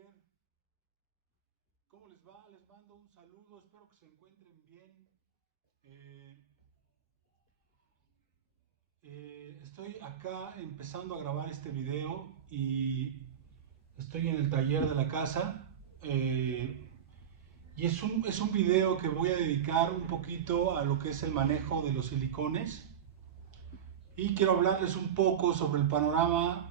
taller. ¿Cómo les va? Les mando un saludo, espero que se encuentren bien. Estoy acá empezando a grabar este video y estoy en el taller de la casa. Y es un video que voy a dedicar un poquito a lo que es el manejo de los silicones. Y quiero hablarles un poco sobre el panorama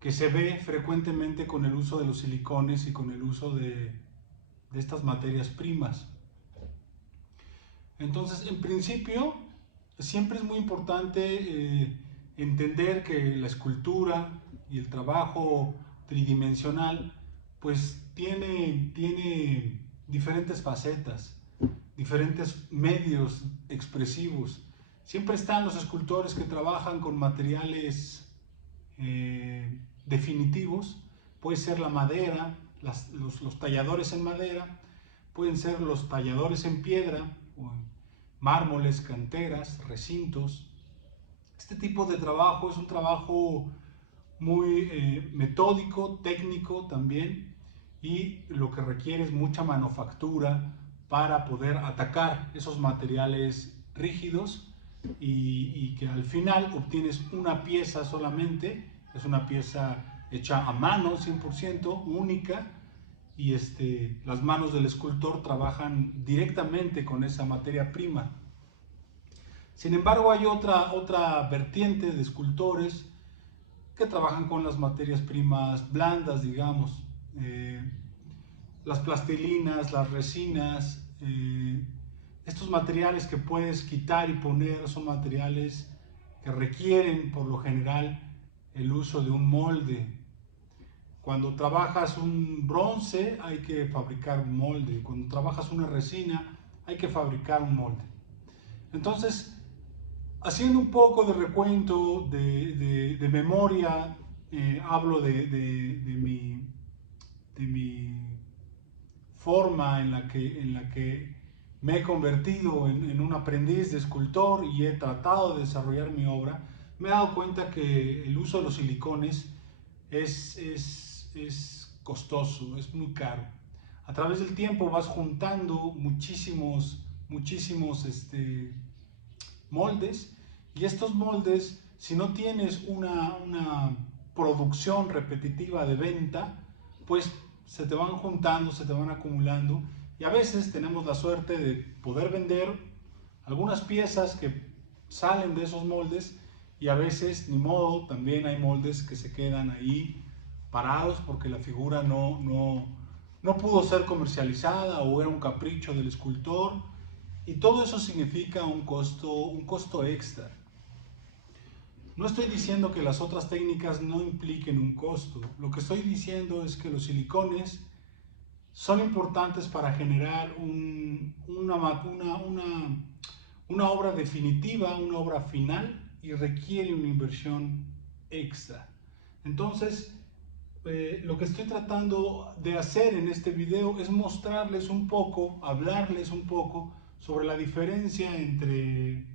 que se ve frecuentemente con el uso de los silicones y con el uso de estas materias primas. Entonces, en principio, siempre es muy importante entender que la escultura y el trabajo tridimensional pues tiene diferentes facetas, diferentes medios expresivos. Siempre están los escultores que trabajan con materiales definitivos, puede ser la madera, los talladores en madera, pueden ser los talladores en piedra, o en mármoles, canteras, recintos. Este tipo de trabajo es un trabajo muy metódico, técnico también, y lo que requiere es mucha manufactura para poder atacar esos materiales rígidos y que al final obtienes una pieza solamente, es una pieza hecha a mano 100%, única, y las manos del escultor trabajan directamente con esa materia prima. Sin embargo, hay otra vertiente de escultores que trabajan con las materias primas blandas, digamos, las plastilinas, las resinas. Estos materiales que puedes quitar y poner son materiales que requieren por lo general el uso de un molde. Cuando trabajas un bronce hay que fabricar un molde, cuando trabajas una resina hay que fabricar un molde. Entonces, haciendo un poco de recuento, de memoria, hablo de mi forma en la que me he convertido en un aprendiz de escultor y he tratado de desarrollar mi obra. Me he dado cuenta que el uso de los silicones es costoso, es muy caro. A través del tiempo vas juntando muchísimos moldes, y estos moldes, si no tienes una producción repetitiva de venta, pues se te van juntando, se te van acumulando, y a veces tenemos la suerte de poder vender algunas piezas que salen de esos moldes, y a veces, ni modo, también hay moldes que se quedan ahí parados porque la figura no pudo ser comercializada o era un capricho del escultor, y todo eso significa un costo extra. No estoy diciendo que las otras técnicas no impliquen un costo. Lo que estoy diciendo es que los silicones son importantes para generar una obra definitiva, una obra final, y requiere una inversión extra. Entonces, lo que estoy tratando de hacer en este video es mostrarles un poco, hablarles un poco sobre la diferencia entre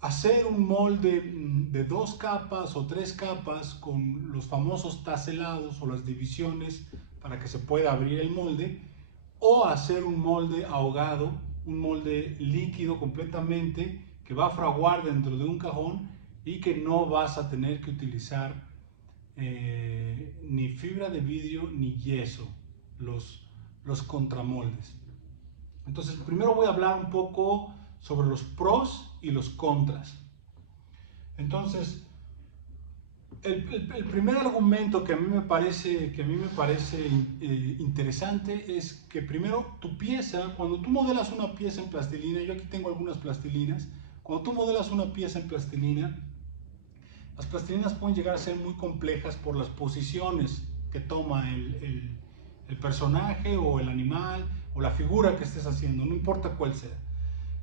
hacer un molde de 2 capas o 3 capas con los famosos taselados o las divisiones para que se pueda abrir el molde, o hacer un molde ahogado, un molde líquido completamente que va a fraguar dentro de un cajón y que no vas a tener que utilizar ni fibra de vidrio ni yeso, los contramoldes. Entonces, primero voy a hablar un poco sobre los pros y los contras. Entonces, el primer argumento que a mí me parece interesante es que primero tu pieza, cuando tú modelas una pieza en plastilina, yo aquí tengo algunas plastilinas, cuando tú modelas una pieza en plastilina, las plastilinas pueden llegar a ser muy complejas por las posiciones que toma el personaje o el animal o la figura que estés haciendo, no importa cuál sea.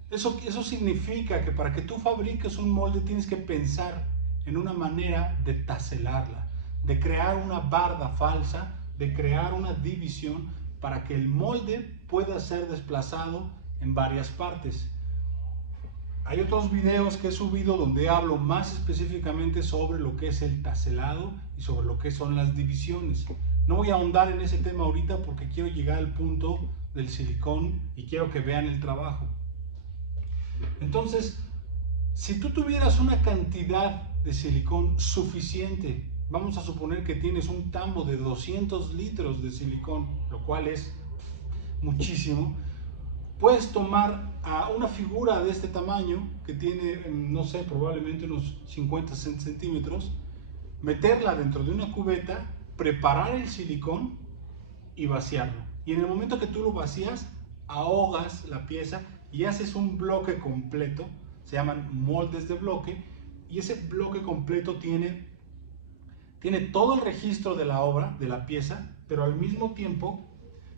Eso significa que para que tú fabriques un molde tienes que pensar en una manera de taselarla, de crear una barda falsa, de crear una división para que el molde pueda ser desplazado en varias partes. Hay otros videos que he subido donde hablo más específicamente sobre lo que es el taselado y sobre lo que son las divisiones. No voy a ahondar en ese tema ahorita porque quiero llegar al punto del silicón y quiero que vean el trabajo. Entonces, si tú tuvieras una cantidad de silicón suficiente, vamos a suponer que tienes un tambo de 200 litros de silicón, lo cual es muchísimo. Puedes tomar a una figura de este tamaño, que tiene, no sé, probablemente unos 50 centímetros, meterla dentro de una cubeta, preparar el silicón y vaciarlo. Y en el momento que tú lo vacías, ahogas la pieza y haces un bloque completo, se llaman moldes de bloque, y ese bloque completo tiene todo el registro de la obra, de la pieza, pero al mismo tiempo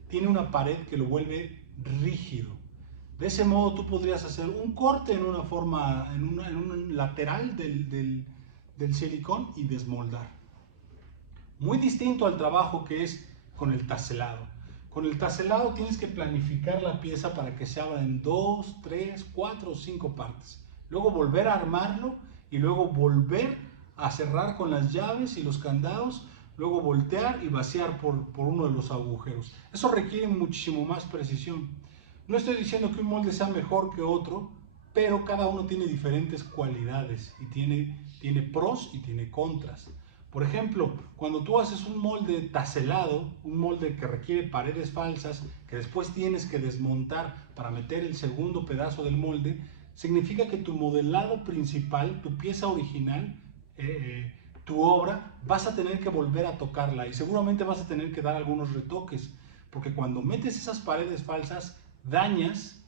tiene una pared que lo vuelve rígido. De ese modo tú podrías hacer un corte en una forma, en un lateral del silicón y desmoldar. Muy distinto al trabajo que es con el taselado. Con el taselado tienes que planificar la pieza para que se abra en 2, 3, 4 o 5 partes. Luego volver a armarlo y luego volver a cerrar con las llaves y los candados, luego voltear y vaciar por uno de los agujeros. Eso requiere muchísimo más precisión. No estoy diciendo que un molde sea mejor que otro, pero cada uno tiene diferentes cualidades y tiene pros y tiene contras. Por ejemplo, cuando tú haces un molde taselado, un molde que requiere paredes falsas, que después tienes que desmontar para meter el segundo pedazo del molde, significa que tu modelado principal, tu pieza original, tu obra, vas a tener que volver a tocarla y seguramente vas a tener que dar algunos retoques, porque cuando metes esas paredes falsas, dañas,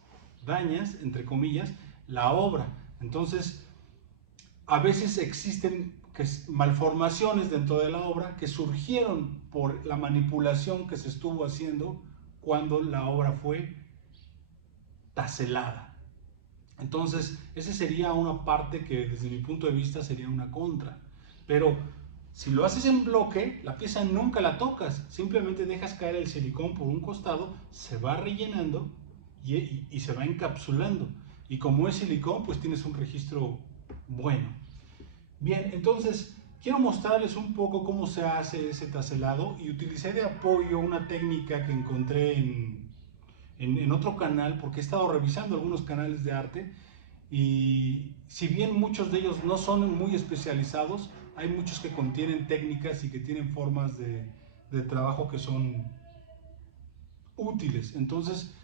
entre comillas, la obra. Entonces, a veces existen malformaciones dentro de la obra que surgieron por la manipulación que se estuvo haciendo cuando la obra fue taselada. Entonces, esa sería una parte que desde mi punto de vista sería una contra. Pero si lo haces en bloque, la pieza nunca la tocas, simplemente dejas caer el silicón por un costado, se va rellenando y se va encapsulando. Y como es silicón, pues tienes un registro bueno. Bien, entonces quiero mostrarles un poco cómo se hace ese taselado y utilicé de apoyo una técnica que encontré en otro canal, porque he estado revisando algunos canales de arte y si bien muchos de ellos no son muy especializados, hay muchos que contienen técnicas y que tienen formas de trabajo que son útiles, entonces,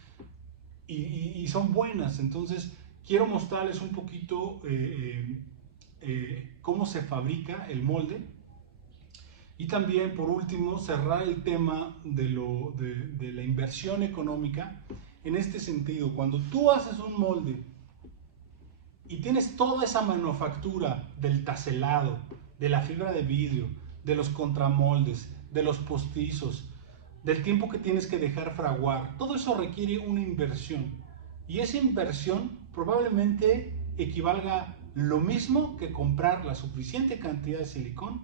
y son buenas. Entonces quiero mostrarles un poquito cómo se fabrica el molde y también, por último, cerrar el tema de la inversión económica en este sentido. Cuando tú haces un molde y tienes toda esa manufactura del taselado, de la fibra de vidrio, de los contramoldes, de los postizos, del tiempo que tienes que dejar fraguar, todo eso requiere una inversión. Y esa inversión probablemente equivalga lo mismo que comprar la suficiente cantidad de silicón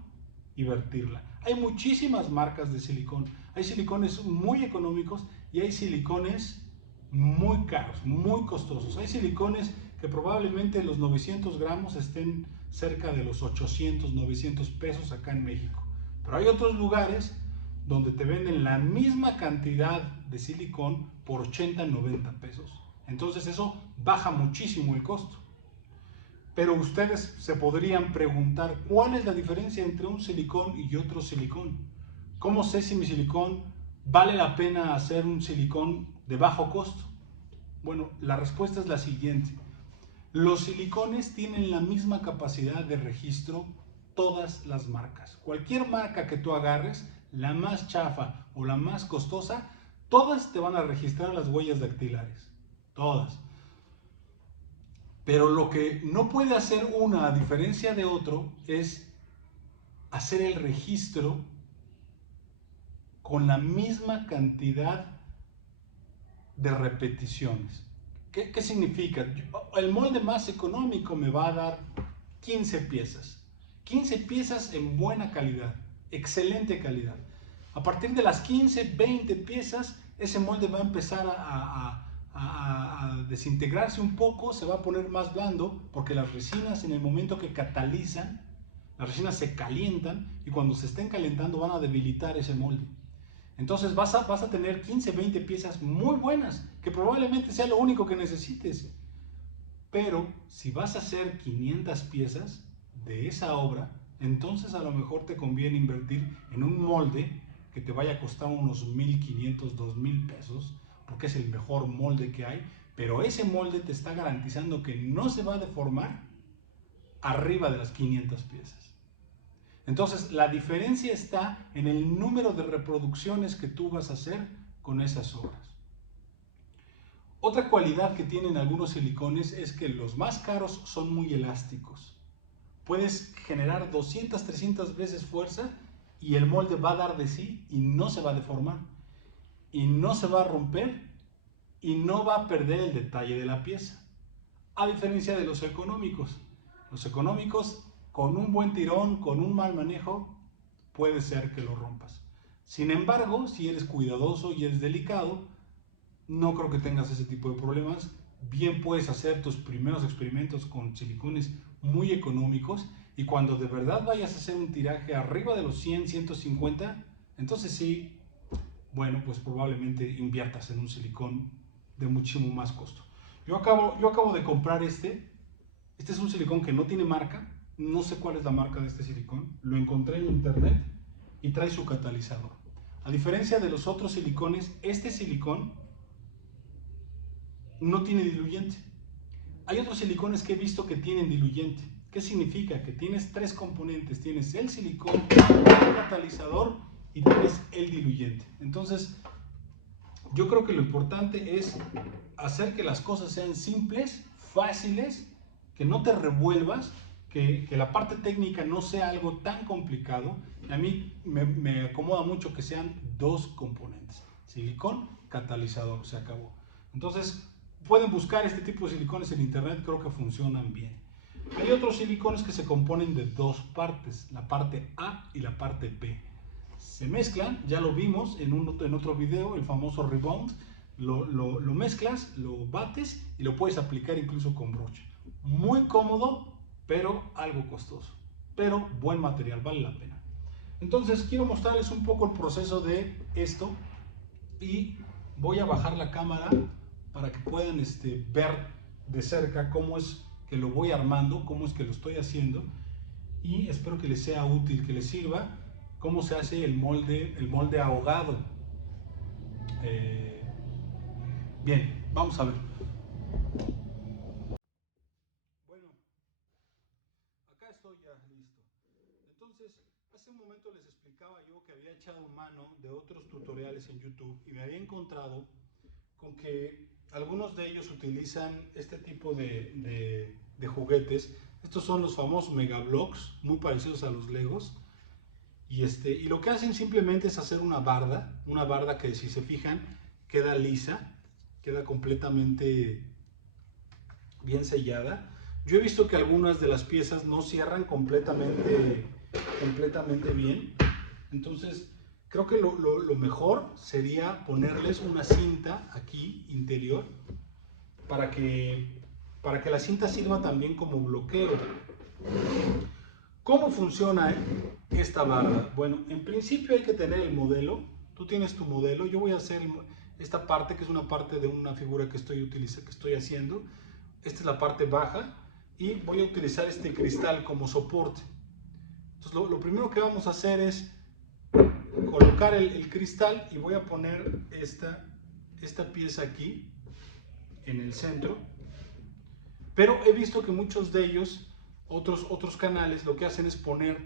y vertirla. Hay muchísimas marcas de silicón. Hay silicones muy económicos y hay silicones muy caros, muy costosos. Hay silicones que probablemente los 900 gramos estén cerca de los 800, 900 pesos acá en México. Pero hay otros lugares donde te venden la misma cantidad de silicón por 80, 90 pesos. Entonces eso baja muchísimo el costo. Pero ustedes se podrían preguntar, ¿cuál es la diferencia entre un silicón y otro silicón? ¿Cómo sé si mi silicón vale la pena hacer un silicón de bajo costo? Bueno, la respuesta es la siguiente. Los silicones tienen la misma capacidad de registro todas las marcas. Cualquier marca que tú agarres, la más chafa o la más costosa, todas te van a registrar las huellas dactilares. Todas. Pero lo que no puede hacer una a diferencia de otro es hacer el registro con la misma cantidad de repeticiones. ¿Qué significa? El molde más económico me va a dar 15 piezas. 15 piezas en buena calidad, excelente calidad. A partir de las 15, 20 piezas, ese molde va a empezar a a desintegrarse un poco, se va a poner más blando, porque las resinas, en el momento que catalizan, las resinas se calientan, y cuando se estén calentando van a debilitar ese molde. Entonces vas a tener 15, 20 piezas muy buenas, que probablemente sea lo único que necesites. Pero si vas a hacer 500 piezas de esa obra, entonces a lo mejor te conviene invertir en un molde que te vaya a costar unos 1,500, 2,000 pesos, porque es el mejor molde que hay, pero ese molde te está garantizando que no se va a deformar arriba de las 500 piezas. Entonces la diferencia está en el número de reproducciones que tú vas a hacer con esas obras. Otra cualidad que tienen algunos silicones es que los más caros son muy elásticos. Puedes generar 200, 300 veces fuerza y el molde va a dar de sí y no se va a deformar, y no se va a romper, y no va a perder el detalle de la pieza. A diferencia de los económicos. Los económicos, con un buen tirón, con un mal manejo, puede ser que lo rompas. Sin embargo, si eres cuidadoso y eres delicado, no creo que tengas ese tipo de problemas. Bien puedes hacer tus primeros experimentos con silicones muy económicos, y cuando de verdad vayas a hacer un tiraje arriba de los 100, 150, entonces sí, bueno, pues probablemente inviertas en un silicón de muchísimo más costo. Yo acabo de comprar este es un silicón que no tiene marca, no sé cuál es la marca de este silicón, lo encontré en internet y trae su catalizador. A diferencia de los otros silicones, este silicón no tiene diluyente. Hay otros silicones que he visto que tienen diluyente. ¿Qué significa? Que tienes tres componentes, tienes el silicón, el catalizador y tienes el diluyente. Entonces, yo creo que lo importante es hacer que las cosas sean simples, fáciles, que no te revuelvas, que la parte técnica no sea algo tan complicado. A mí me acomoda mucho que sean dos componentes, silicón, catalizador, se acabó. Entonces, pueden buscar este tipo de silicones en internet, creo que funcionan bien. Hay otros silicones que se componen de dos partes, la parte A y la parte B. Se mezclan, ya lo vimos en otro video, el famoso rebound. Lo mezclas, lo bates y lo puedes aplicar incluso con brocha. Muy cómodo, pero algo costoso. Pero buen material, vale la pena. Entonces quiero mostrarles un poco el proceso de esto, y voy a bajar la cámara para que puedan ver de cerca cómo es que lo voy armando, cómo es que lo estoy haciendo, y espero que les sea útil, que les sirva cómo se hace el molde ahogado. Bien, vamos a ver. Bueno, acá estoy ya listo. Entonces, hace un momento les explicaba yo que había echado mano de otros tutoriales en YouTube y me había encontrado con que algunos de ellos utilizan este tipo de juguetes. Estos son los famosos Megablocks, muy parecidos a los Legos. Y lo que hacen simplemente es hacer una barda que, si se fijan, queda lisa, queda completamente bien sellada. Yo he visto que algunas de las piezas no cierran completamente bien. Entonces, creo que lo mejor sería ponerles una cinta aquí interior para que la cinta sirva también como bloqueo. ¿Cómo funciona esta barra? Bueno, en principio hay que tener el modelo. Tú tienes tu modelo. Yo voy a hacer esta parte, que es una parte de una figura que estoy haciendo. Esta es la parte baja y voy a utilizar este cristal como soporte. Entonces lo primero que vamos a hacer es colocar el cristal, y voy a poner esta pieza aquí en el centro. Pero he visto que muchos de ellos, otros canales, lo que hacen es poner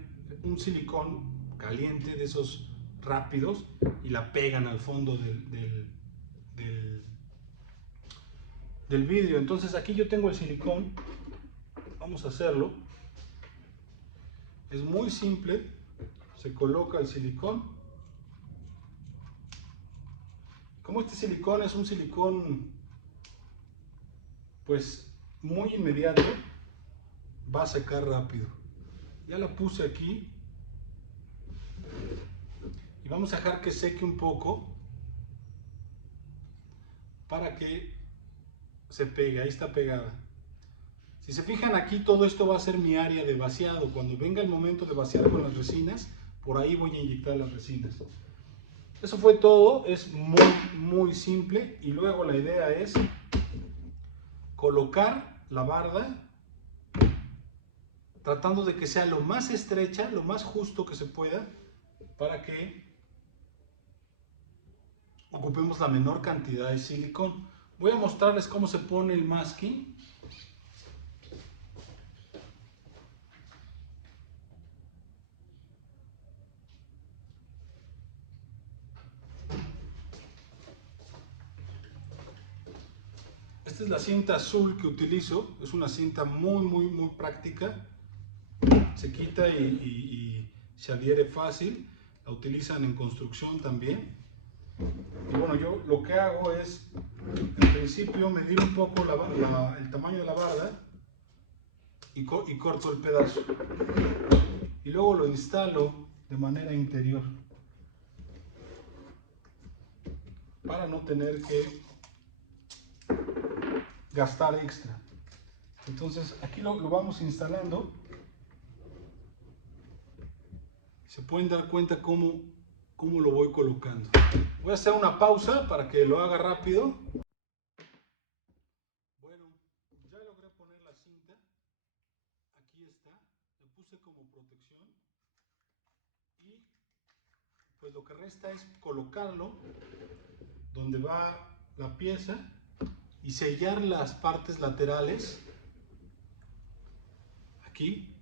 un silicón caliente de esos rápidos y la pegan al fondo del vidrio. Entonces aquí yo tengo el silicón, vamos a hacerlo. Es muy simple, se coloca el silicón. Como este silicón es un silicón pues muy inmediato, va a secar rápido. Ya la puse aquí y vamos a dejar que seque un poco para que se pegue, ahí está pegada. Si se fijan aquí, todo esto va a ser mi área de vaciado. Cuando venga el momento de vaciar con las resinas, por ahí voy a inyectar las resinas. Eso fue todo, es muy simple. Y luego la idea es colocar la barda tratando de que sea lo más estrecha, lo más justo que se pueda, para que ocupemos la menor cantidad de silicón. Voy a mostrarles cómo se pone el masking. Esta es la cinta azul que utilizo, es una cinta muy práctica, se quita y se adhiere fácil, la utilizan en construcción también. Y bueno, yo lo que hago es, en principio, medir un poco el tamaño de la barda y corto el pedazo. Y luego lo instalo de manera interior para no tener que gastar extra. Entonces aquí lo vamos instalando. Se pueden dar cuenta cómo lo voy colocando. Voy a hacer una pausa para que lo haga rápido. Bueno, ya logré poner la cinta. Aquí está. La puse como protección. Y pues lo que resta es colocarlo donde va la pieza y sellar las partes laterales. Aquí.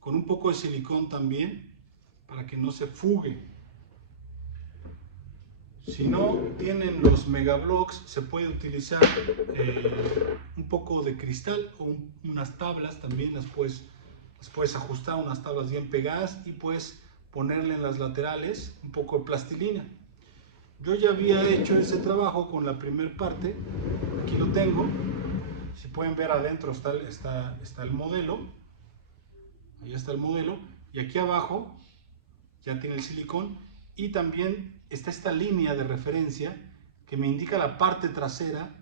Con un poco de silicón también, para que no se fugue. Si no tienen los megablocks, se puede utilizar un poco de cristal o unas tablas también, las puedes ajustar, unas tablas bien pegadas, y puedes ponerle en las laterales un poco de plastilina. Yo ya había hecho ese trabajo con la primera parte, aquí lo tengo. Si pueden ver, adentro está el modelo, ahí está el modelo, y aquí abajo ya tiene el silicón, y también está esta línea de referencia que me indica la parte trasera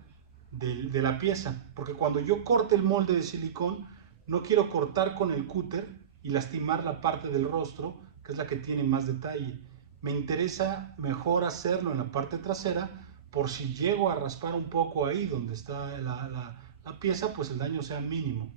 de la pieza, porque cuando yo corte el molde de silicón, no quiero cortar con el cúter y lastimar la parte del rostro, que es la que tiene más detalle. Me interesa mejor hacerlo en la parte trasera, por si llego a raspar un poco ahí donde está la pieza, pues el daño sea mínimo.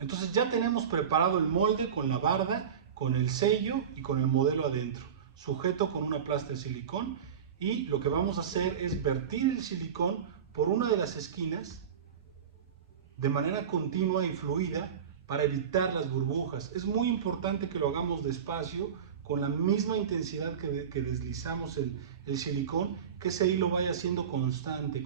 Entonces ya tenemos preparado el molde con la barda, con el sello y con el modelo adentro, sujeto con una plasta de silicón, y lo que vamos a hacer es vertir el silicón por una de las esquinas de manera continua y fluida para evitar las burbujas. Es muy importante que lo hagamos despacio, con la misma intensidad que deslizamos el silicón, que ese hilo vaya siendo constante,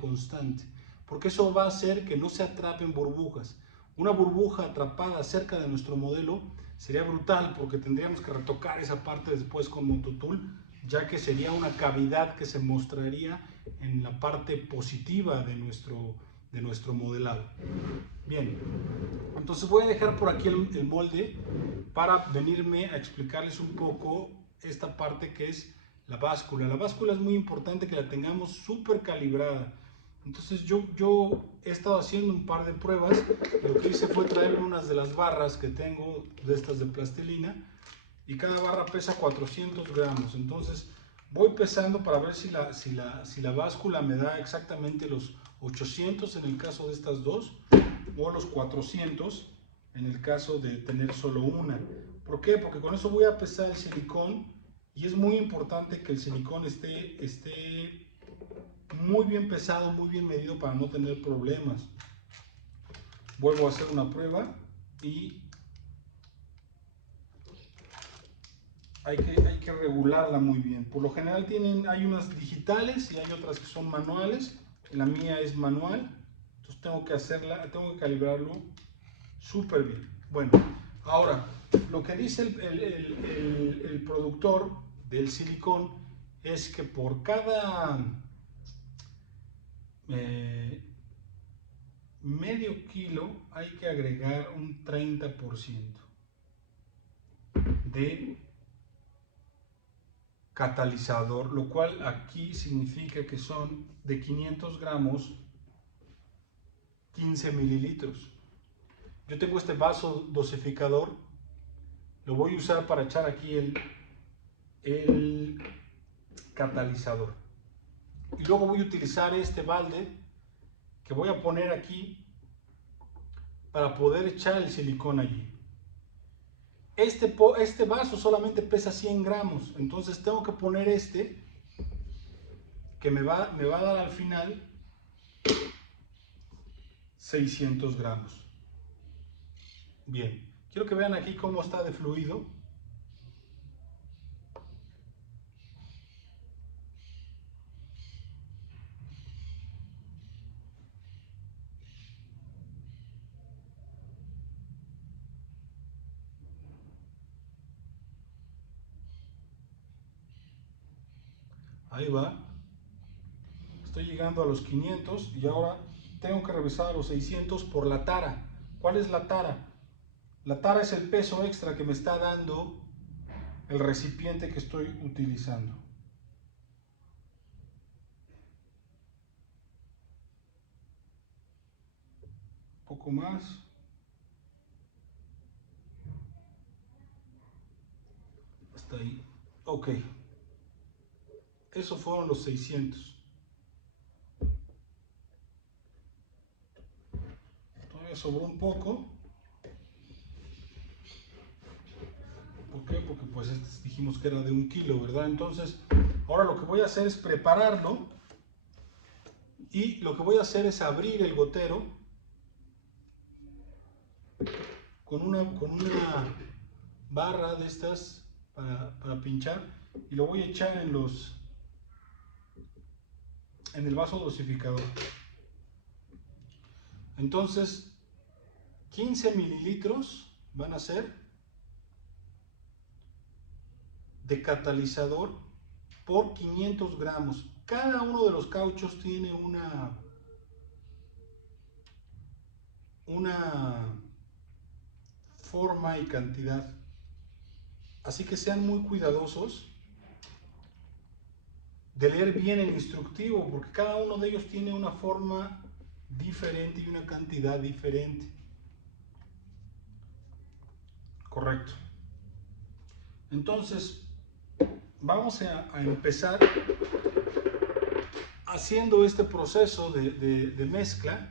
porque eso va a hacer que no se atrapen burbujas. Una burbuja atrapada cerca de nuestro modelo sería brutal, porque tendríamos que retocar esa parte después con Mototool, ya que sería una cavidad que se mostraría en la parte positiva de nuestro modelado. Bien, entonces voy a dejar por aquí el molde para venirme a explicarles un poco esta parte que es la báscula. La báscula es muy importante que la tengamos súper calibrada. Entonces yo he estado haciendo un par de pruebas. Lo que hice fue traer unas de las barras que tengo, de estas de plastilina, y cada barra pesa 400 gramos. Entonces voy pesando para ver si la báscula me da exactamente los 800 en el caso de estas dos, o los 400 en el caso de tener solo una. ¿Por qué? Porque con eso voy a pesar el silicón, y es muy importante que el silicón esté muy bien pesado, muy bien medido, para no tener problemas. Vuelvo a hacer una prueba y hay que regularla muy bien. Por lo general hay unas digitales y hay otras que son manuales. La mía es manual, entonces tengo que calibrarlo súper bien. Bueno, ahora, lo que dice el productor del silicón es que por cada medio kilo hay que agregar un 30% de catalizador, lo cual aquí significa que son de 500 gramos 15 mililitros. Yo tengo este vaso dosificador, lo voy a usar para echar aquí el catalizador. Y luego voy a utilizar este balde que voy a poner aquí para poder echar el silicón allí. Este vaso solamente pesa 100 gramos, entonces tengo que poner este que me va a dar al final 600 gramos. Bien, quiero que vean aquí cómo está de fluido. Ahí va. Estoy llegando a los 500 y ahora tengo que revisar a los 600 por la tara. ¿Cuál es la tara? La tara es el peso extra que me está dando el recipiente que estoy utilizando. Un poco más. Hasta ahí. Ok. Esos fueron los 600. Todavía sobró un poco. ¿Por qué? Porque pues dijimos que era de 1 kilo, ¿verdad? Entonces, ahora lo que voy a hacer es prepararlo. Y lo que voy a hacer es abrir el gotero con una barra de estas para pinchar. Y lo voy a echar en el vaso dosificador. Entonces, 15 mililitros van a ser de catalizador por 500 gramos. Cada uno de los cauchos tiene una forma y cantidad. Así que sean muy cuidadosos de leer bien el instructivo, porque cada uno de ellos tiene una forma diferente y una cantidad diferente. Correcto. Entonces, vamos a empezar haciendo este proceso de mezcla.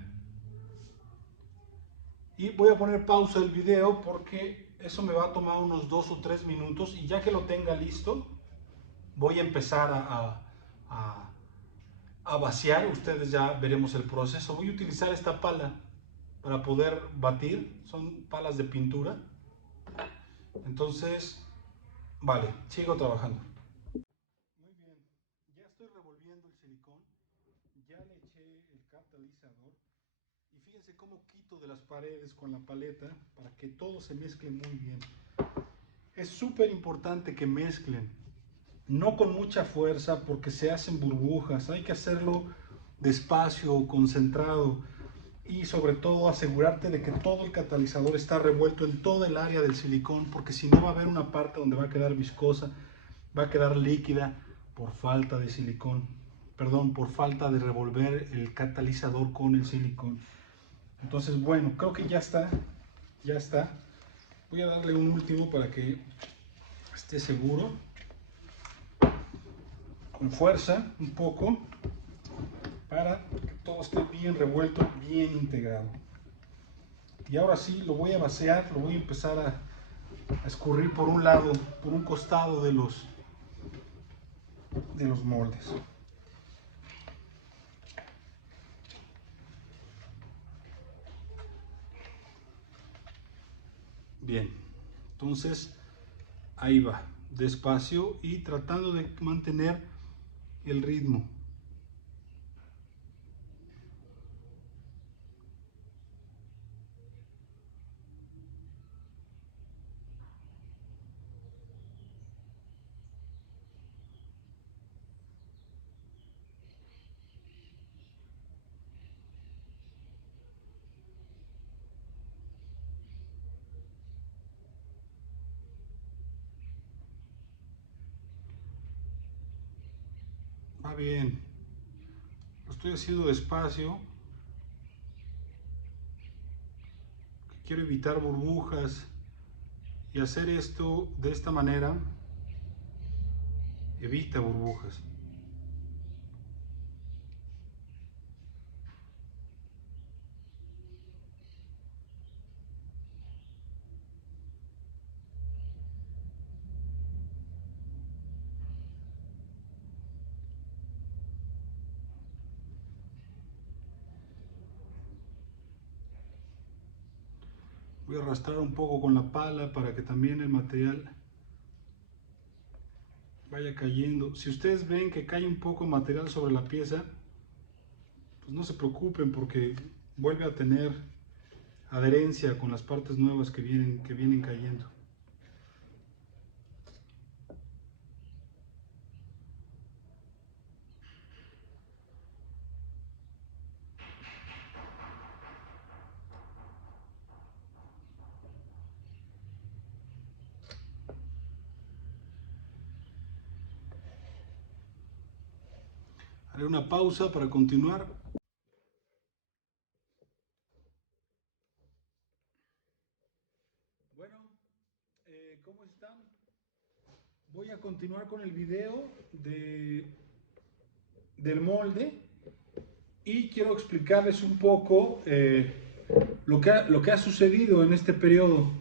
Y voy a poner pausa el video porque eso me va a tomar unos 2 o 3 minutos. Y ya que lo tenga listo, voy a empezar a vaciar. Ustedes ya veremos el proceso. Voy a utilizar esta pala para poder batir. Son palas de pintura. Entonces, vale, sigo trabajando. Muy bien, ya estoy revolviendo el silicón. Ya le eché el catalizador. Y fíjense cómo quito de las paredes con la paleta para que todo se mezcle muy bien. Es súper importante que mezclen, no con mucha fuerza porque se hacen burbujas. Hay que hacerlo despacio, concentrado y sobre todo asegurarte de que todo el catalizador está revuelto en toda el área del silicón, porque si no va a haber una parte donde va a quedar viscosa, va a quedar líquida por falta de silicón, perdón, por falta de revolver el catalizador con el silicón. Entonces, bueno, creo que ya está, ya está. Voy a darle un último para que esté seguro. Con fuerza, un poco, para que todo esté bien revuelto, bien integrado. Y ahora sí, lo voy a vaciar, lo voy a empezar a escurrir por un lado, por un costado de los moldes. Bien, entonces ahí va, despacio y tratando de mantener el ritmo. Va bien, lo estoy haciendo despacio quiero evitar burbujas y hacer esto de esta manera evita burbujas. Voy a arrastrar un poco con la pala para que también el material vaya cayendo. Si ustedes ven que cae un poco de material sobre la pieza, pues no se preocupen porque vuelve a tener adherencia con las partes nuevas que vienen cayendo. Haré una pausa para continuar. Bueno, ¿cómo están? Voy a continuar con el video del molde y quiero explicarles un poco lo que ha sucedido en este periodo.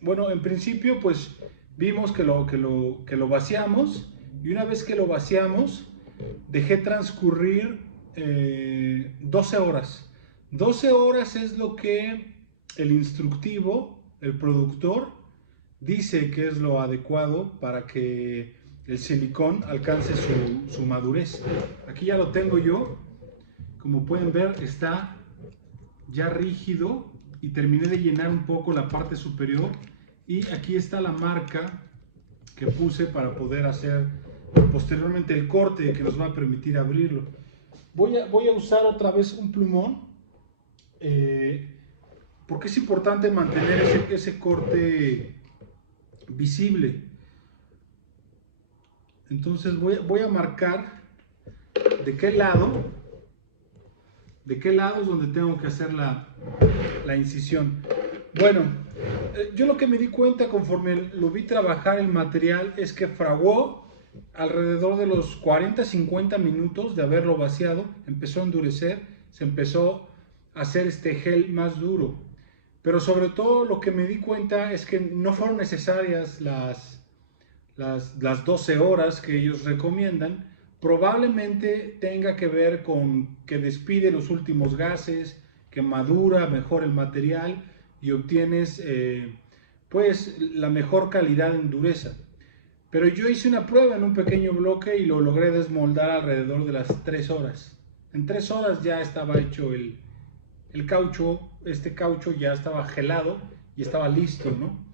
Bueno, en principio pues vimos que lo vaciamos, y una vez que lo vaciamos dejé transcurrir 12 horas. 12 horas es lo que el instructivo, el productor, dice que es lo adecuado para que el silicón alcance su madurez. Aquí ya lo tengo yo. Como pueden ver, está ya rígido y terminé de llenar un poco la parte superior, y aquí está la marca que puse para poder hacer posteriormente el corte que nos va a permitir abrirlo. Voy a usar otra vez un plumón porque es importante mantener ese corte visible. Entonces voy a marcar de qué lado es donde tengo que hacer la incisión. Bueno, yo lo que me di cuenta conforme lo vi trabajar el material es que fraguó alrededor de los 40-50 minutos de haberlo vaciado, empezó a endurecer, se empezó a hacer este gel más duro. Pero sobre todo lo que me di cuenta es que no fueron necesarias las 12 horas que ellos recomiendan. Probablemente tenga que ver con que despide los últimos gases, que madura mejor el material y obtienes pues la mejor calidad en dureza. Pero yo hice una prueba en un pequeño bloque y lo logré desmoldar alrededor de las 3 horas. En 3 horas ya estaba hecho el caucho, este caucho ya estaba gelado y estaba listo, ¿no?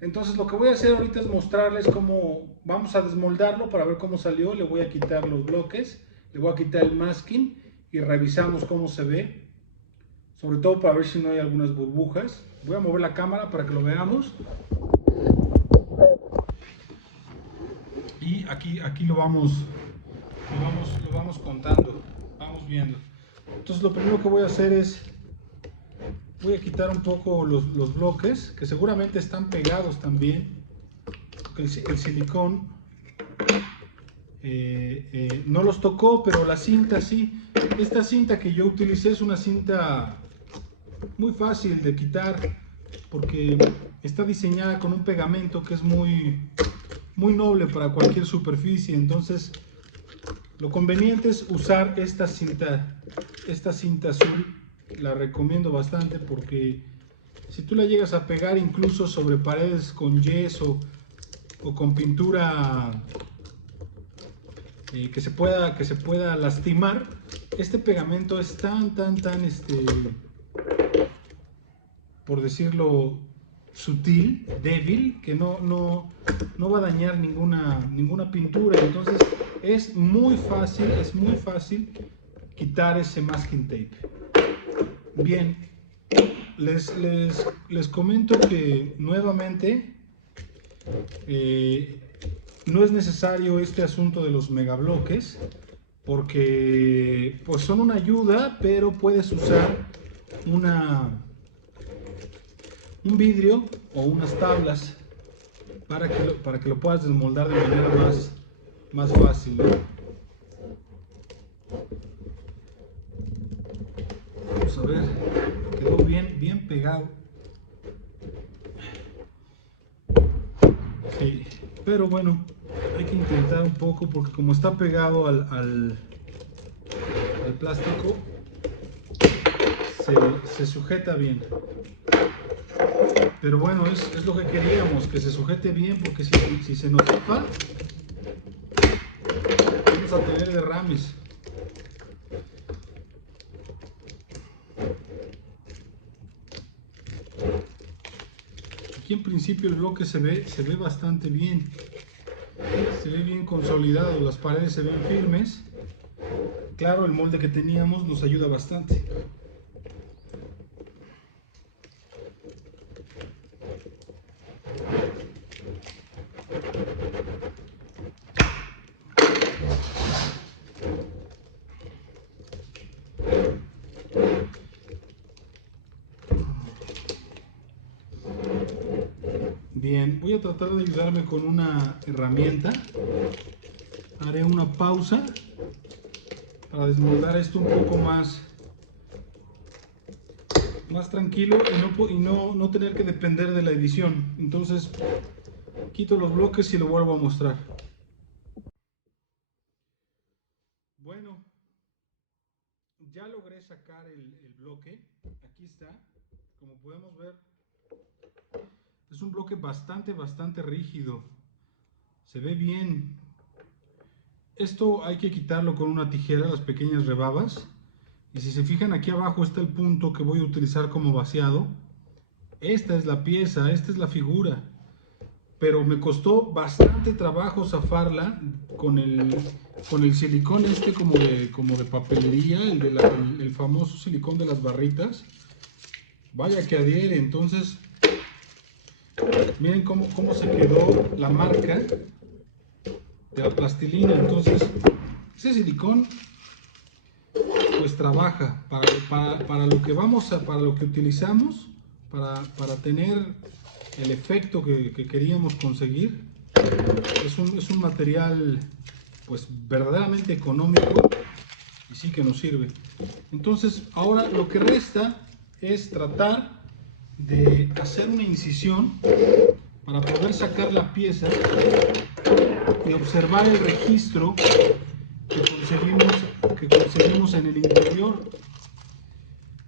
Entonces lo que voy a hacer ahorita es mostrarles cómo vamos a desmoldarlo para ver cómo salió. Le voy a quitar los bloques, le voy a quitar el masking y revisamos cómo se ve, sobre todo para ver si no hay algunas burbujas. Voy a mover la cámara para que lo veamos. Y aquí lo vamos contando, vamos viendo. Entonces lo primero que voy a hacer es, voy a quitar un poco los bloques, que seguramente están pegados también, porque el silicón no los tocó, pero la cinta sí. Esta cinta que yo utilicé es una cinta muy fácil de quitar, porque está diseñada con un pegamento que es muy noble para cualquier superficie. Entonces lo conveniente es usar esta cinta azul. La recomiendo bastante porque si tú la llegas a pegar incluso sobre paredes con yeso o con pintura que se pueda lastimar, este pegamento es tan por decirlo sutil, débil, que no va a dañar ninguna pintura. Entonces es muy fácil quitar ese masking tape. Bien, les comento que nuevamente no es necesario este asunto de los megabloques, porque pues son una ayuda, pero puedes usar un vidrio o unas tablas para que lo puedas desmoldar de manera más fácil, ¿no? Vamos a ver, quedó bien pegado. Sí, pero bueno, hay que intentar un poco porque como está pegado al plástico, se sujeta bien. Pero bueno, es lo que queríamos, que se sujete bien, porque si se nos zapa, vamos a tener derrames. Aquí en principio el bloque se ve bastante bien. Se ve bien consolidado, las paredes se ven firmes. Claro, el molde que teníamos nos ayuda bastante. Bien, voy a tratar de ayudarme con una herramienta. Haré una pausa para desmoldar esto un poco más tranquilo y no tener que depender de la edición. Entonces quito los bloques y lo vuelvo a mostrar. Bueno, ya logré sacar el bloque. Aquí está, como podemos ver, es un bloque bastante rígido. Se ve bien. Esto hay que quitarlo con una tijera, las pequeñas rebabas. Y si se fijan, aquí abajo está el punto que voy a utilizar como vaciado. Esta es la pieza, esta es la figura. Pero me costó bastante trabajo zafarla con el silicón este como de papelería, el famoso silicón de las barritas. Vaya que adhiere. Entonces miren cómo se quedó la marca de la plastilina. Entonces ese silicón pues trabaja para lo que para lo que utilizamos, para tener el efecto que queríamos conseguir. Es un material pues verdaderamente económico y sí que nos sirve. Entonces ahora lo que resta es tratar de hacer una incisión para poder sacar la pieza y observar el registro que conseguimos en el interior.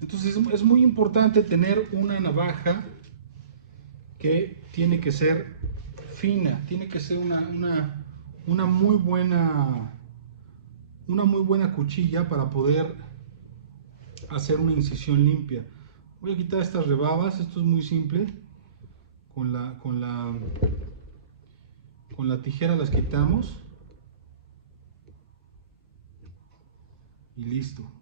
Entonces es muy importante tener una navaja que tiene que ser fina, tiene que ser una muy buena cuchilla para poder hacer una incisión limpia. Voy a quitar estas rebabas. Esto es muy simple, con la tijera las quitamos y listo.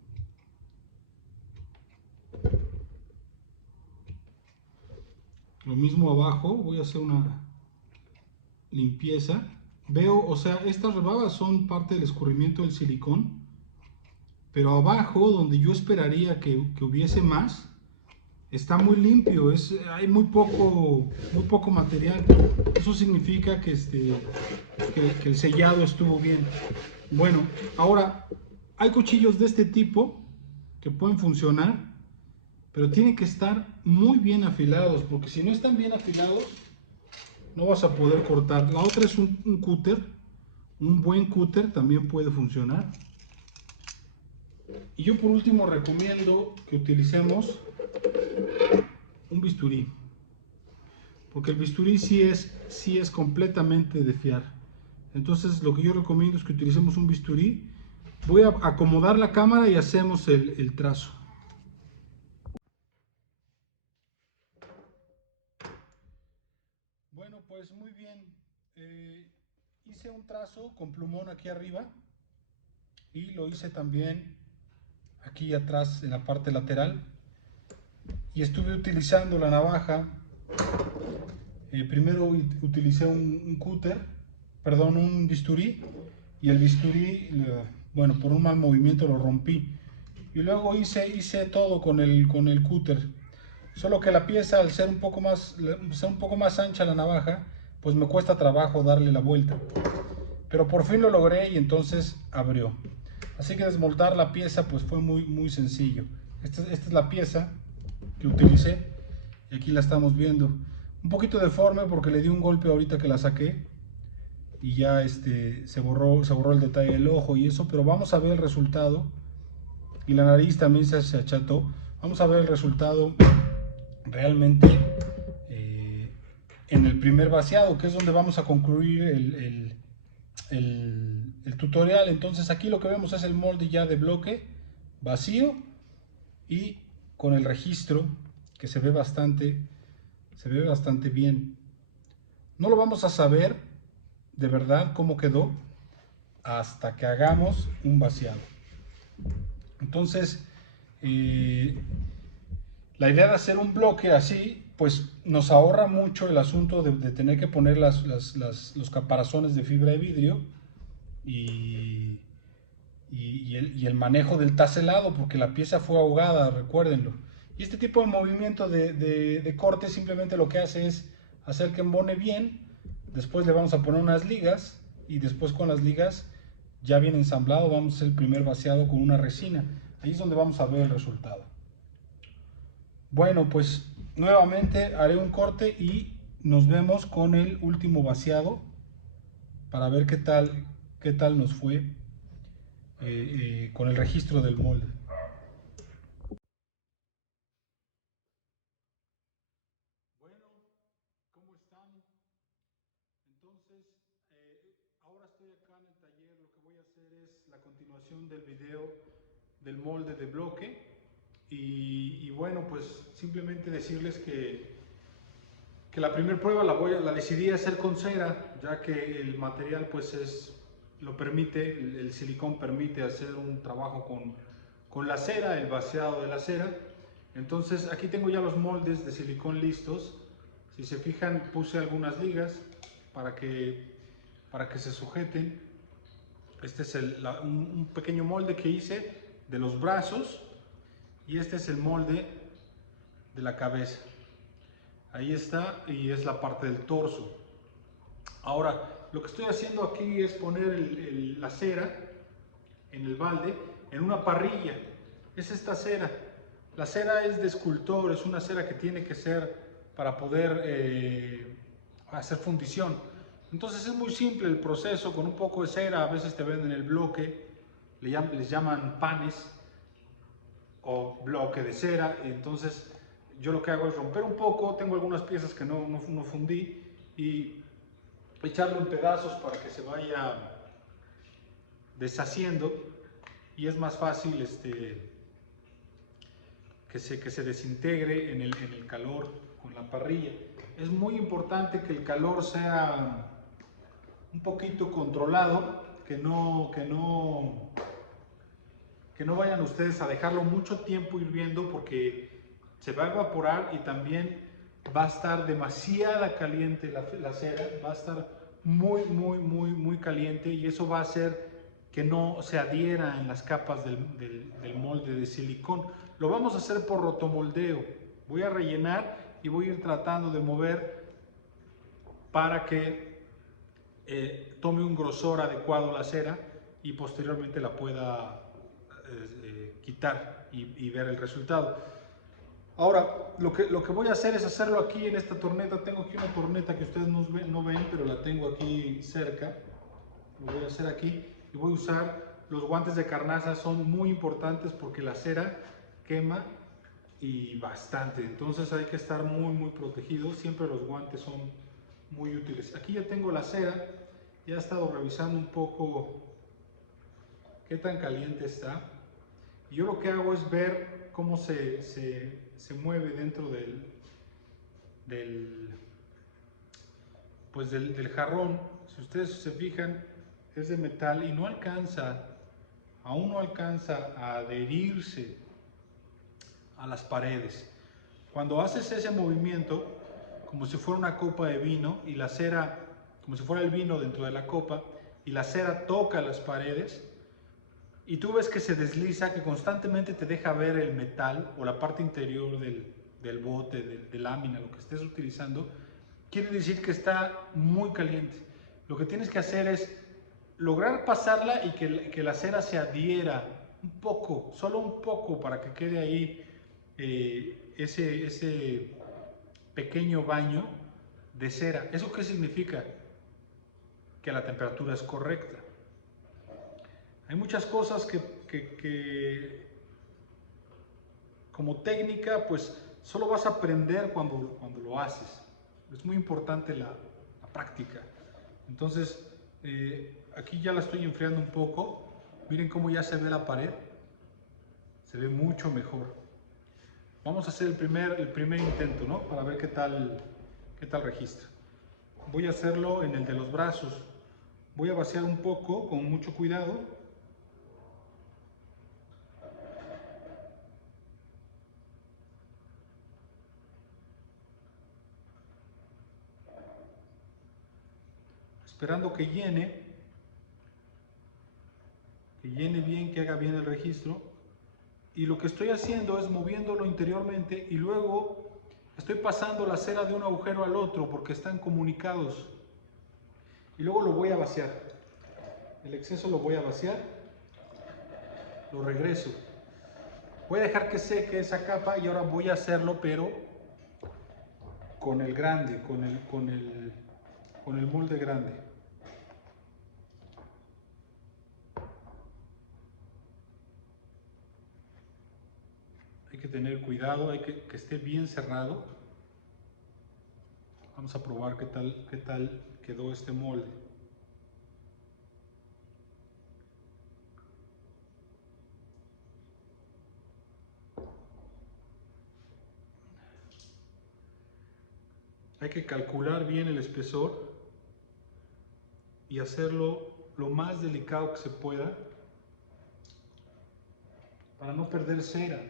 Lo mismo abajo, voy a hacer una limpieza. Veo, o sea, estas rebabas son parte del escurrimiento del silicón, pero abajo, donde yo esperaría que hubiese más, está muy limpio, hay muy poco material. Eso significa que el sellado estuvo bien. Bueno, ahora hay cuchillos de este tipo que pueden funcionar, pero tienen que estar muy bien afilados, porque si no están bien afilados no vas a poder cortar. La otra es un cúter. Un buen cúter también puede funcionar. Y yo por último recomiendo que utilicemos un bisturí, porque el bisturí sí es completamente de fiar. Entonces lo que yo recomiendo es que utilicemos un bisturí. Voy a acomodar la cámara y hacemos el trazo. Bueno, pues muy bien. Hice un trazo con plumón aquí arriba y lo hice también aquí atrás en la parte lateral. Y estuve utilizando la navaja. Primero utilicé un cúter, perdón, un bisturí, y el bisturí, bueno, por un mal movimiento lo rompí. Y luego hice todo con el cúter. Solo que la pieza, al ser un poco más ancha la navaja, pues me cuesta trabajo darle la vuelta. Pero por fin lo logré y entonces abrió. Así que desmoldar la pieza pues fue muy sencillo. Esta es la pieza que utilicé y aquí la estamos viendo. Un poquito deforme porque le di un golpe ahorita que la saqué y ya se borró el detalle del ojo y eso, pero vamos a ver el resultado. Y la nariz también se acható. Vamos a ver el resultado realmente en el primer vaciado, que es donde vamos a concluir el tutorial. Entonces aquí lo que vemos es el molde ya de bloque vacío y con el registro que se ve bastante bien. No lo vamos a saber de verdad cómo quedó hasta que hagamos un vaciado. Entonces la idea de hacer un bloque así, pues nos ahorra mucho el asunto de tener que poner los caparazones de fibra de vidrio y, y el manejo del taselado, porque la pieza fue ahogada, recuérdenlo. Y este tipo de movimiento de corte simplemente lo que hace es hacer que embone bien. Después le vamos a poner unas ligas y después con las ligas ya bien ensamblado vamos a hacer el primer vaciado con una resina. Ahí es donde vamos a ver el resultado. Bueno, pues nuevamente haré un corte y nos vemos con el último vaciado para ver qué tal nos fue con el registro del molde. Bueno, ¿cómo están? Entonces, ahora estoy acá en el taller. Lo que voy a hacer es la continuación del video del molde de bloque. Y bueno, pues simplemente decirles que la primera prueba la decidí hacer con cera, ya que el material pues lo permite, el silicón permite hacer un trabajo con la cera, el vaciado de la cera. Entonces aquí tengo ya los moldes de silicón listos. Si se fijan, puse algunas ligas para que se sujeten. Este es un pequeño molde que hice de los brazos y este es el molde de la cabeza. Ahí está, y es la parte del torso. Ahora, lo que estoy haciendo aquí es poner la cera en el balde en una parrilla. Es esta cera. La cera es de escultor, es una cera que tiene que ser para poder hacer fundición. Entonces es muy simple el proceso, con un poco de cera, a veces te venden el bloque, les llaman panes o bloque de cera. Entonces yo lo que hago es romper un poco, tengo algunas piezas que no fundí y echarlo en pedazos para que se vaya deshaciendo y es más fácil que se desintegre en el calor con la parrilla. Es muy importante que el calor sea un poquito controlado, que no vayan ustedes a dejarlo mucho tiempo hirviendo porque se va a evaporar y también va a estar demasiada caliente la cera, va a estar muy caliente y eso va a hacer que no se adhiera en las capas del molde de silicón. Lo vamos a hacer por rotomoldeo. Voy a rellenar y voy a ir tratando de mover para que tome un grosor adecuado la cera y posteriormente la pueda quitar y ver el resultado. Ahora, lo que voy a hacer es hacerlo aquí en esta torneta. Tengo aquí una torneta que ustedes no ven, pero la tengo aquí cerca. Lo voy a hacer aquí y voy a usar los guantes de carnaza. Son muy importantes porque la cera quema y bastante. Entonces hay que estar muy protegidos. Siempre los guantes son muy útiles. Aquí ya tengo la cera. Ya he estado revisando un poco qué tan caliente está. Y yo lo que hago es ver cómo se mueve dentro del jarrón. Si ustedes se fijan, es de metal y aún no alcanza a adherirse a las paredes. Cuando haces ese movimiento, como si fuera una copa de vino y la cera, como si fuera el vino dentro de la copa, y la cera toca las paredes, y tú ves que se desliza, que constantemente te deja ver el metal o la parte interior del del bote, de lámina, lo que estés utilizando, quiere decir que está muy caliente. Lo que tienes que hacer es lograr pasarla y que la cera se adhiera un poco, solo un poco, para que quede ahí ese pequeño baño de cera. ¿Eso qué significa? Que la temperatura es correcta. Hay muchas cosas que como técnica, pues solo vas a aprender cuando lo haces. Es muy importante la práctica. Entonces, aquí ya la estoy enfriando un poco. Miren cómo ya se ve la pared. Se ve mucho mejor. Vamos a hacer el primer intento, ¿no? Para ver qué tal registra. Voy a hacerlo en el de los brazos. Voy a vaciar un poco con mucho cuidado. Esperando que llene bien, que haga bien el registro. Y lo que estoy haciendo es moviéndolo interiormente y luego estoy pasando la cera de un agujero al otro porque están comunicados. Y luego lo voy a vaciar. El exceso lo voy a vaciar. Lo regreso. Voy a dejar que seque esa capa y ahora voy a hacerlo, pero con el grande, con el molde grande. Hay que tener cuidado, hay que esté bien cerrado. Vamos a probar qué tal quedó este molde. Hay que calcular bien el espesor y hacerlo lo más delicado que se pueda para no perder cera.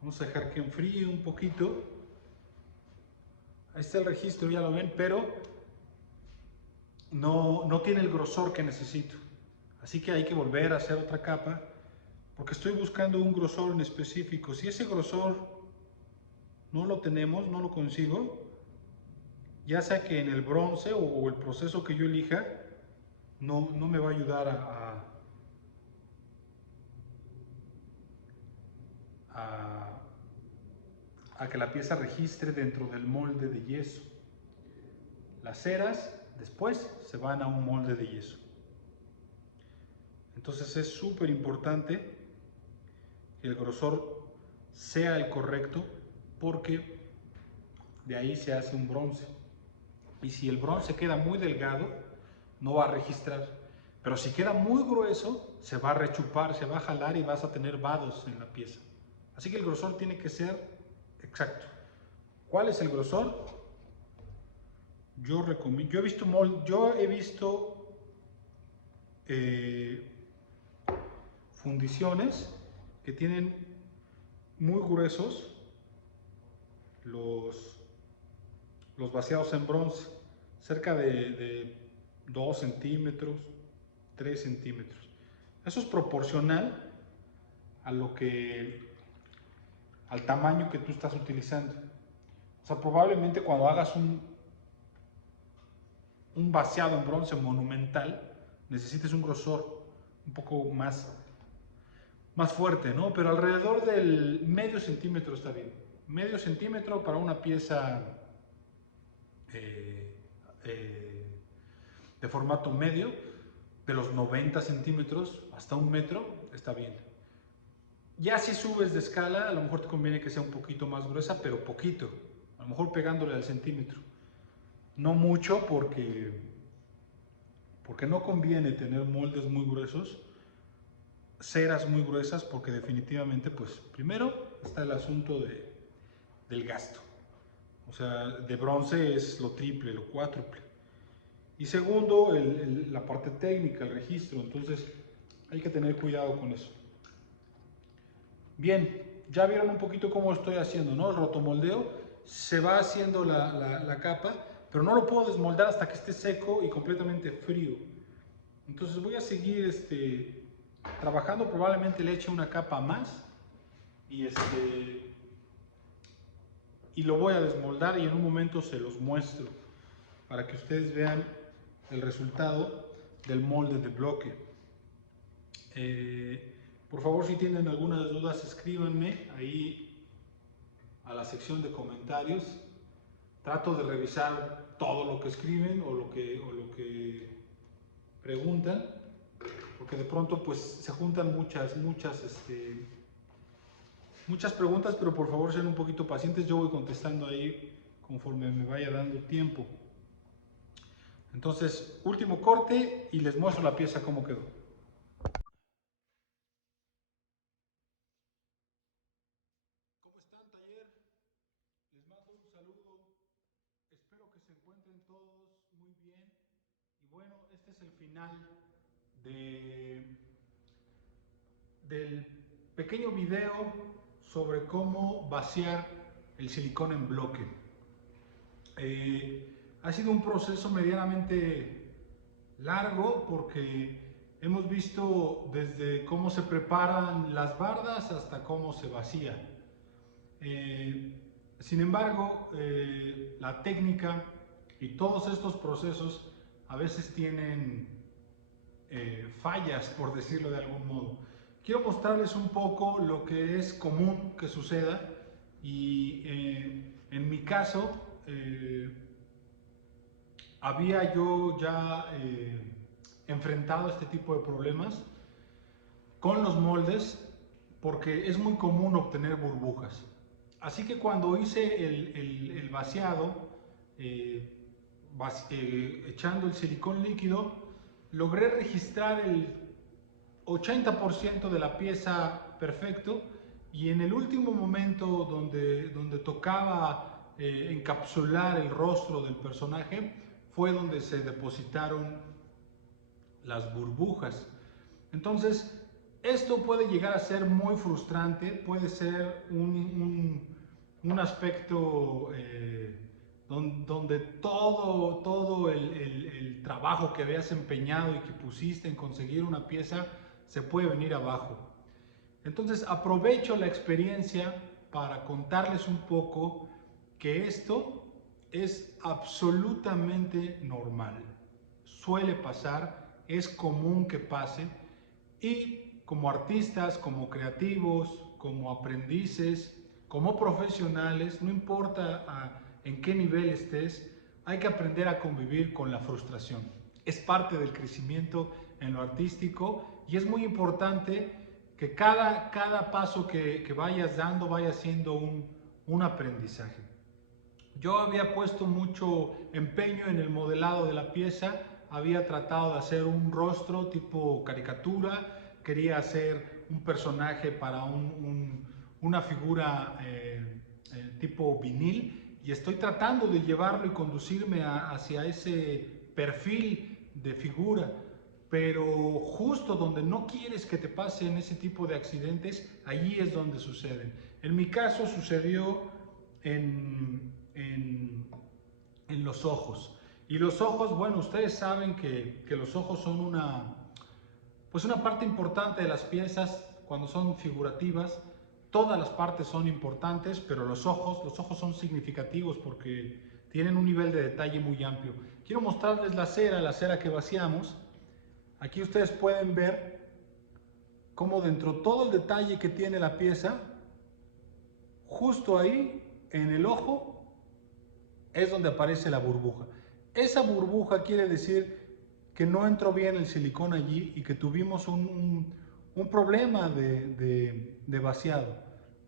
Vamos a dejar que enfríe un poquito. Ahí está el registro, ya lo ven, pero no tiene el grosor que necesito. Así que hay que volver a hacer otra capa porque estoy buscando un grosor en específico. Si ese grosor no lo tenemos, no lo consigo, ya sea que en el bronce o el proceso que yo elija, no me va a ayudar a que la pieza registre dentro del molde de yeso. Las ceras después se van a un molde de yeso. Entonces es súper importante que el grosor sea el correcto porque de ahí se hace un bronce. Y si el bronce queda muy delgado, no va a registrar. Pero si queda muy grueso, se va a rechupar, se va a jalar y vas a tener vados en la pieza. Así que el grosor tiene que ser exacto. ¿Cuál es el grosor? Yo he visto fundiciones que tienen muy gruesos los vaciados en bronce, cerca de 2 centímetros, 3 centímetros. Eso es proporcional al tamaño que tú estás utilizando. O sea, probablemente cuando hagas un vaciado en bronce monumental, necesites un grosor un poco más fuerte, ¿no? Pero alrededor del medio centímetro está bien. Medio centímetro para una pieza de formato medio, de los 90 centímetros hasta 1 metro, está bien. Ya si subes de escala, a lo mejor te conviene que sea un poquito más gruesa, pero poquito, a lo mejor pegándole al centímetro. No mucho porque no conviene tener moldes muy gruesos, ceras muy gruesas, porque definitivamente, pues, primero está el asunto del gasto. O sea, de bronce es lo triple, lo cuádruple. Y segundo, la parte técnica, el registro. Entonces, hay que tener cuidado con eso. Bien, ya vieron un poquito cómo estoy haciendo, ¿no? El rotomoldeo. Se va haciendo la capa, pero no lo puedo desmoldar hasta que esté seco y completamente frío. Entonces voy a seguir trabajando, probablemente le eche una capa más y, y lo voy a desmoldar y en un momento se los muestro para que ustedes vean el resultado del molde de bloque. Por favor, si tienen algunas dudas, escríbanme ahí a la sección de comentarios. Trato de revisar todo lo que escriben o lo que preguntan, porque de pronto pues se juntan muchas preguntas, pero por favor sean un poquito pacientes, yo voy contestando ahí conforme me vaya dando tiempo. Entonces, último corte y les muestro la pieza cómo quedó. ¿Cómo están, taller? Les mando un saludo. Espero que se encuentren todos muy bien. Y bueno, este es el final del pequeño video sobre cómo vaciar el silicón en bloque. Ha sido un proceso medianamente largo porque hemos visto desde cómo se preparan las bardas hasta cómo se vacía. Sin embargo, la técnica y todos estos procesos a veces tienen fallas, por decirlo de algún modo. Quiero mostrarles un poco lo que es común que suceda y en mi caso había yo ya enfrentado este tipo de problemas con los moldes porque es muy común obtener burbujas. Así que cuando hice el vaciado, echando el silicón líquido, logré registrar el 80% de la pieza perfecto y en el último momento donde tocaba encapsular el rostro del personaje fue donde se depositaron las burbujas. Entonces, esto puede llegar a ser muy frustrante, puede ser un aspecto donde todo el trabajo que habías empeñado y que pusiste en conseguir una pieza se puede venir abajo. Entonces aprovecho la experiencia para contarles un poco que esto es absolutamente normal. Suele pasar, es común que pase y como artistas, como creativos, como aprendices, como profesionales, no importa en qué nivel estés, hay que aprender a convivir con la frustración. Es parte del crecimiento en lo artístico y es muy importante que cada paso que vayas dando vaya siendo un aprendizaje. Yo había puesto mucho empeño en el modelado de la pieza, había tratado de hacer un rostro tipo caricatura, quería hacer un personaje para una figura tipo vinil y estoy tratando de llevarlo y conducirme hacia ese perfil de figura, pero justo donde no quieres que te pasen ese tipo de accidentes, allí es donde suceden. En mi caso sucedió en los ojos. Y los ojos, bueno, ustedes saben que los ojos son pues una parte importante de las piezas cuando son figurativas. Todas las partes son importantes, pero los ojos son significativos porque tienen un nivel de detalle muy amplio. Quiero mostrarles la cera que vaciamos. Aquí ustedes pueden ver cómo dentro todo el detalle que tiene la pieza, justo ahí en el ojo es donde aparece la burbuja. Esa burbuja quiere decir que no entró bien el silicón allí y que tuvimos un problema de vaciado.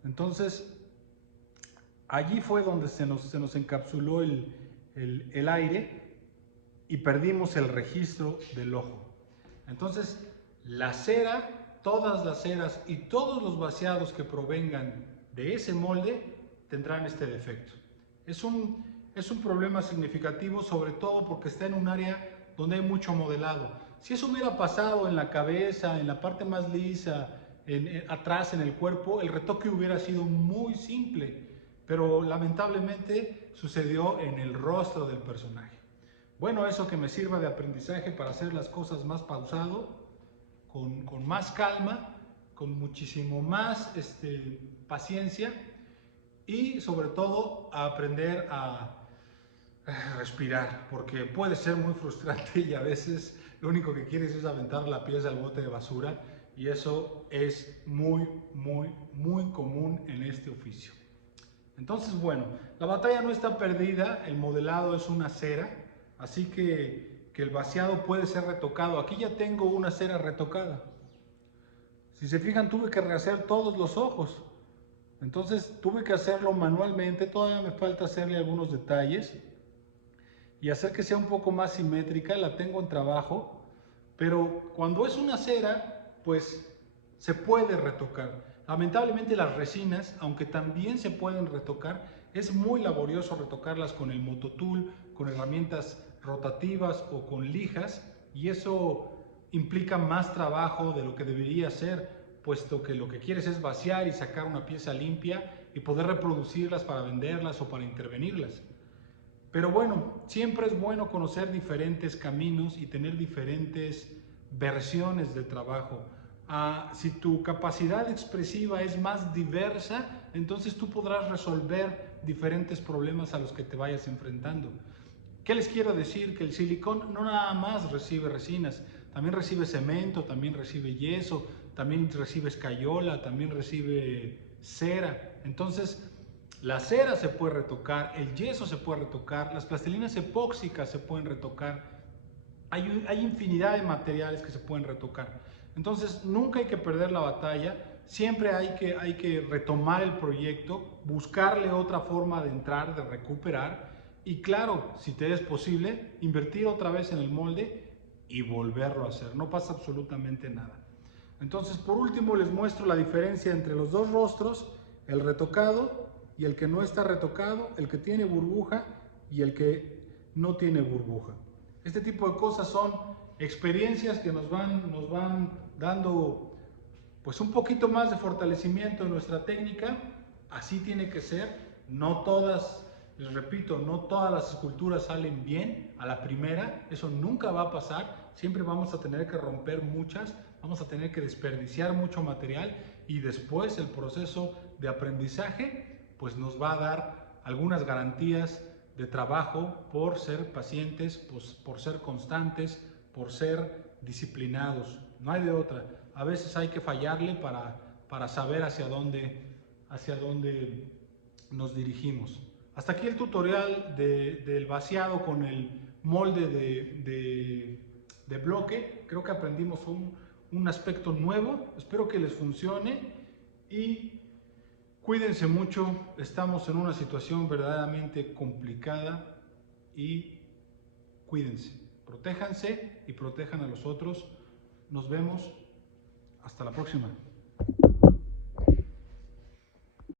Entonces, allí fue donde se nos encapsuló el aire y perdimos el registro del ojo. Entonces, la cera, todas las ceras y todos los vaciados que provengan de ese molde tendrán este defecto. Es un problema significativo, sobre todo porque está en un área donde hay mucho modelado. Si eso hubiera pasado en la cabeza, en la parte más lisa, atrás en el cuerpo, el retoque hubiera sido muy simple, pero lamentablemente sucedió en el rostro del personaje. bueno, eso que me sirva de aprendizaje para hacer las cosas más pausado, con más calma, con muchísimo más paciencia y sobre todo a aprender a respirar, porque puede ser muy frustrante y a veces lo único que quieres es aventar la pieza al bote de basura y eso es muy común en este oficio. Entonces, bueno, la batalla no está perdida, el modelado es una cera, así que el vaciado puede ser retocado. Aquí ya tengo una cera retocada. Si se fijan, tuve que rehacer todos los ojos. Entonces tuve que hacerlo manualmente, todavía me falta hacerle algunos detalles y hacer que sea un poco más simétrica, la tengo en trabajo, pero cuando es una cera, pues se puede retocar. Lamentablemente las resinas, aunque también se pueden retocar, es muy laborioso retocarlas con el mototool, con herramientas rotativas o con lijas, y eso implica más trabajo de lo que debería ser, puesto que lo que quieres es vaciar y sacar una pieza limpia y poder reproducirlas para venderlas o para intervenirlas. Pero bueno, siempre es bueno conocer diferentes caminos y tener diferentes versiones de trabajo. Si tu capacidad expresiva es más diversa, entonces tú podrás resolver diferentes problemas a los que te vayas enfrentando. ¿Qué les quiero decir? Que el silicón no nada más recibe resinas, también recibe cemento, también recibe yeso, también recibe escayola, también recibe cera. Entonces, la cera se puede retocar, el yeso se puede retocar, las plastilinas epóxicas se pueden retocar. Hay infinidad de materiales que se pueden retocar. Entonces, nunca hay que perder la batalla, siempre hay que retomar el proyecto, buscarle otra forma de entrar, de recuperar y claro, si te es posible, invertir otra vez en el molde y volverlo a hacer. No pasa absolutamente nada. Entonces, por último, les muestro la diferencia entre los dos rostros, el retocado y el que no está retocado, el que tiene burbuja y el que no tiene burbuja. Este tipo de cosas son experiencias que nos van dando pues un poquito más de fortalecimiento en nuestra técnica. Así tiene que ser. No todas, les repito, no todas las esculturas salen bien a la primera. Eso nunca va a pasar. Siempre vamos a tener que romper muchas, vamos a tener que desperdiciar mucho material y después el proceso de aprendizaje pues nos va a dar algunas garantías de trabajo por ser pacientes, pues, por ser constantes, por ser disciplinados. No hay de otra. A veces hay que fallarle para saber hacia dónde nos dirigimos. Hasta aquí el tutorial del vaciado con el molde de bloque. Creo que aprendimos un aspecto nuevo. Espero que les funcione y cuídense mucho, estamos en una situación verdaderamente complicada y cuídense, protéjanse y protejan a los otros. Nos vemos, hasta la próxima.